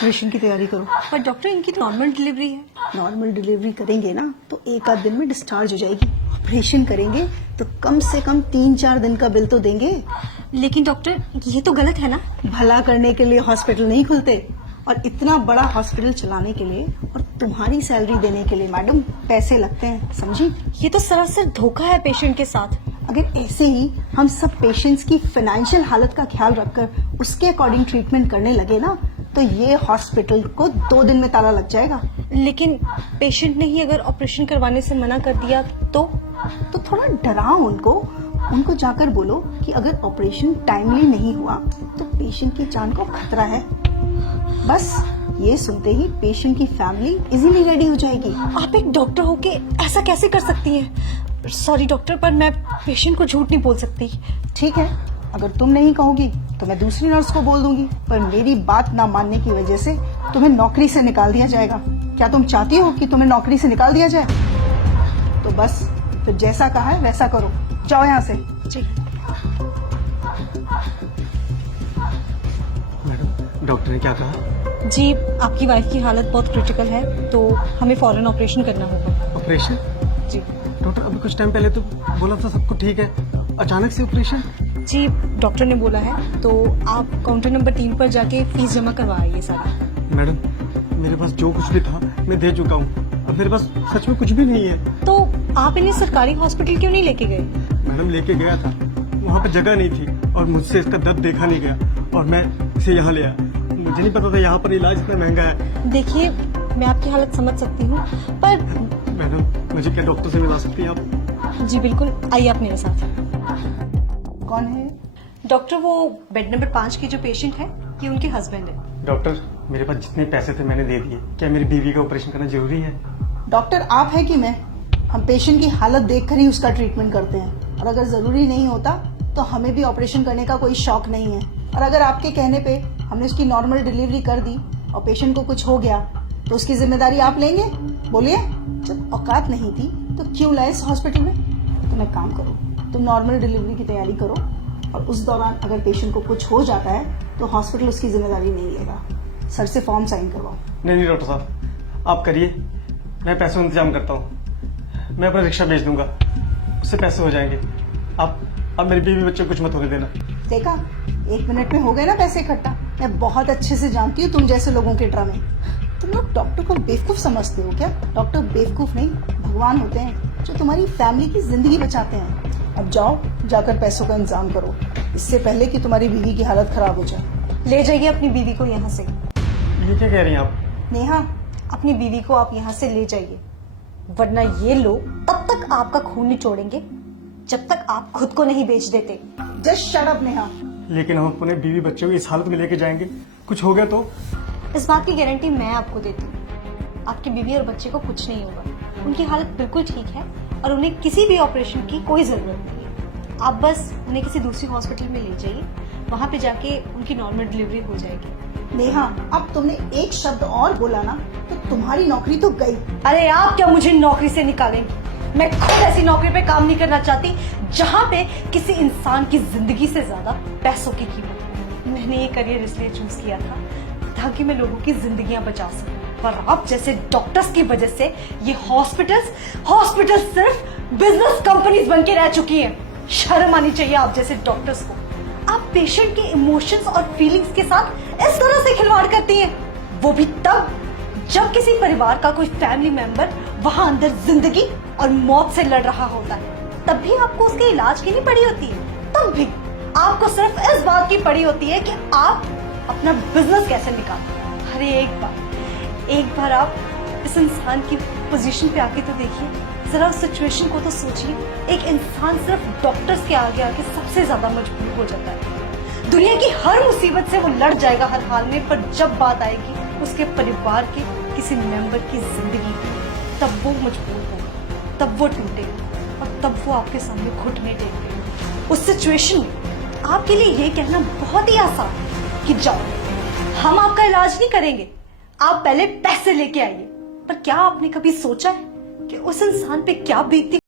Operation की तैयारी करो। पर डॉक्टर इनकी नॉर्मल डिलीवरी है। नॉर्मल डिलीवरी करेंगे ना तो एक आध दिन में डिस्चार्ज हो जाएगी। ऑपरेशन करेंगे तो कम से कम 3-4 दिन का बिल तो देंगे। लेकिन डॉक्टर ये तो गलत है ना। भला करने के लिए हॉस्पिटल नहीं खुलते, और इतना बड़ा हॉस्पिटल चलाने के लिए और तुम्हारी सैलरी देने के लिए मैडम पैसे लगते हैं, समझी? ये तो सरासर धोखा है पेशेंट के साथ। अगर ऐसे ही हम सब पेशेंट्स की फाइनेंशियल हालत का ख्याल रखकर उसके अकॉर्डिंग ट्रीटमेंट करने लगे ना तो ये हॉस्पिटल को 2 दिन में ताला लग जाएगा। लेकिन पेशेंट ने ही अगर ऑपरेशन करवाने से मना कर दिया तो थोड़ा डराओ उनको जाकर बोलो कि अगर ऑपरेशन टाइमली नहीं हुआ तो पेशेंट की जान को खतरा है। बस ये सुनते ही पेशेंट की फैमिली इजीली रेडी हो जाएगी। आप एक डॉक्टर होके ऐसा कैसे कर सकती हैं? सॉरी डॉक्टर, पर मैं पेशेंट को झूठ नहीं बोल सकती। ठीक है, अगर तुम नहीं कहोगी तो मैं दूसरी नर्स को बोल दूंगी, पर मेरी बात ना मानने की वजह से तुम्हें नौकरी से निकाल दिया जाएगा। क्या तुम चाहती हो कि तुम्हें नौकरी से निकाल दिया जाए? तो बस फिर जैसा कहा है वैसा करो, जाओ यहाँ से। जी मैडम, डॉक्टर ने क्या कहा? जी, आपकी वाइफ की हालत बहुत क्रिटिकल है तो हमें फौरन ऑपरेशन करना होगा। ऑपरेशन? जी डॉक्टर अभी कुछ टाइम पहले तो बोला था सब कुछ ठीक है, अचानक से ऑपरेशन? जी, डॉक्टर ने बोला है तो आप काउंटर नंबर 3 पर जाके फीस जमा करवा आइए सारी। मैडम, मेरे पास जो कुछ भी था मैं दे चुका हूँ, अब मेरे पास सच में कुछ भी नहीं है। तो आप इन्हें सरकारी हॉस्पिटल क्यों नहीं लेके गए? मैडम, लेके गया था, वहाँ पे जगह नहीं थी और मुझसे इसका दर्द देखा नहीं गया और मैं इसे यहाँ ले आया। मुझे नहीं पता था यहाँ पर इलाज इतना महंगा है। देखिए, मैं आपकी हालत समझ सकती हूँ, पर मैडम, मुझे क्या डॉक्टर से मिला सकती हैं आप? जी बिल्कुल, आइए आप मेरे साथ। कौन है? डॉक्टर, वो बेड नंबर 5 की जो पेशेंट है ये उनके हस्बैंड है। डॉक्टर, मेरे पास जितने पैसे थे मैंने दे दिए। क्या मेरी बीवी का ऑपरेशन करना जरूरी है? डॉक्टर आप है कि मैं? हम पेशेंट की हालत देखकर ही उसका ट्रीटमेंट करते हैं, और अगर जरूरी नहीं होता तो हमें भी ऑपरेशन करने का कोई शौक नहीं है। और अगर आपके कहने पे हमने उसकी नॉर्मल डिलीवरी कर दी और पेशेंट को कुछ हो गया तो उसकी जिम्मेदारी आप लेंगे? बोलिए, जब औकात नहीं थी तो क्यों लाए इस हॉस्पिटल में? तुम एक काम करो, तुम नॉर्मल डिलीवरी की तैयारी करो, और उस दौरान अगर पेशेंट को कुछ हो जाता है तो हॉस्पिटल उसकी जिम्मेदारी नहीं लेगा। सर से फॉर्म साइन करवाओ। नहीं डॉक्टर साहब, आप करिए, मैं पैसों का इंतजाम करता हूँ। मैं अपना रिक्शा भेज दूंगा, उससे पैसे हो जाएंगे। आप मेरी बीवी बच्चे को कुछ मत होने देना। देखा, 1 मिनट में हो गए ना पैसे इकट्ठा। मैं बहुत अच्छे से जानती हूँ तुम जैसे लोगों के ड्रामे। तुम लोग डॉक्टर को बेवकूफ समझते हो क्या? डॉक्टर बेवकूफ नहीं, भगवान होते हैं जो तुम्हारी फैमिली की जिंदगी बचाते हैं। अब जाओ, जाकर पैसों का इंतजाम करो, इससे पहले कि तुम्हारी बीवी की हालत खराब हो जाए। ले जाइए अपनी बीवी को यहाँ से। ये क्या कह रही हैं आप? नेहा, अपनी बीवी को आप यहाँ से ले जाइए, वरना ये लोग तब तक आपका खून निचोड़ेंगे जब तक आप खुद को नहीं बेच देते। Just shut up Neha. लेकिन हम अपने बीवी बच्चों को इस हालत में लेके जाएंगे, कुछ हो गया तो? इस बात की गारंटी मैं आपको देती हूँ, आपकी बीवी और बच्चे को कुछ नहीं होगा। उनकी हालत बिल्कुल ठीक है और उन्हें किसी भी ऑपरेशन की कोई जरूरत नहीं है। आप बस उन्हें किसी दूसरी हॉस्पिटल में ले जाइए, वहाँ पे जाके उनकी नॉर्मल डिलीवरी हो जाएगी। नेहा, अब तुमने एक शब्द और बोला ना तो तुम्हारी नौकरी तो गई। अरे आप क्या मुझे नौकरी से निकालेंगे? मैं खुद ऐसी नौकरी पे काम नहीं करना चाहती जहाँ पे किसी इंसान की जिंदगी से ज्यादा पैसों की कीमत हो। मैंने ये करियर इसलिए चूज किया था ताकि मैं लोगों की जिंदगियां बचा सकूं, पर आप जैसे डॉक्टर्स की वजह से ये हॉस्पिटल्स सिर्फ बिजनेस कंपनीज बन के रह चुकी हैं। शर्म आनी चाहिए आप जैसे डॉक्टर्स को। आप पेशेंट के इमोशंस और फीलिंग्स के साथ इस तरह से खिलवाड़ करती हैं, वो भी तब जब किसी परिवार का कोई फैमिली मेंबर वहां अंदर जिंदगी और मौत से लड़ रहा होता है। तब भी आपको उसके इलाज की नहीं पड़ी होती है, तब भी आपको सिर्फ इस बात की पड़ी होती है कि आप अपना बिजनेस कैसे निकालें। अरे एक बार आप इस इंसान की पोजीशन पे आके तो देखिए, जरा उस सिचुएशन को तो सोचिए। एक इंसान सिर्फ डॉक्टर्स के आगे आके सबसे ज्यादा मजबूर हो जाता है। दुनिया की हर मुसीबत से वो लड़ जाएगा हर हाल में, पर जब बात आएगी उसके परिवार के किसी मेंबर की जिंदगी की, तब वो मजबूर होगा, तब वो टूटेगा और तब वो आपके सामने घुटने टेकेगा। उस सिचुएशन में आपके लिए ये कहना बहुत ही आसान है कि जाओ, हम आपका इलाज नहीं करेंगे, आप पहले पैसे लेके आइए। पर क्या आपने कभी सोचा है कि उस इंसान पे क्या बीतती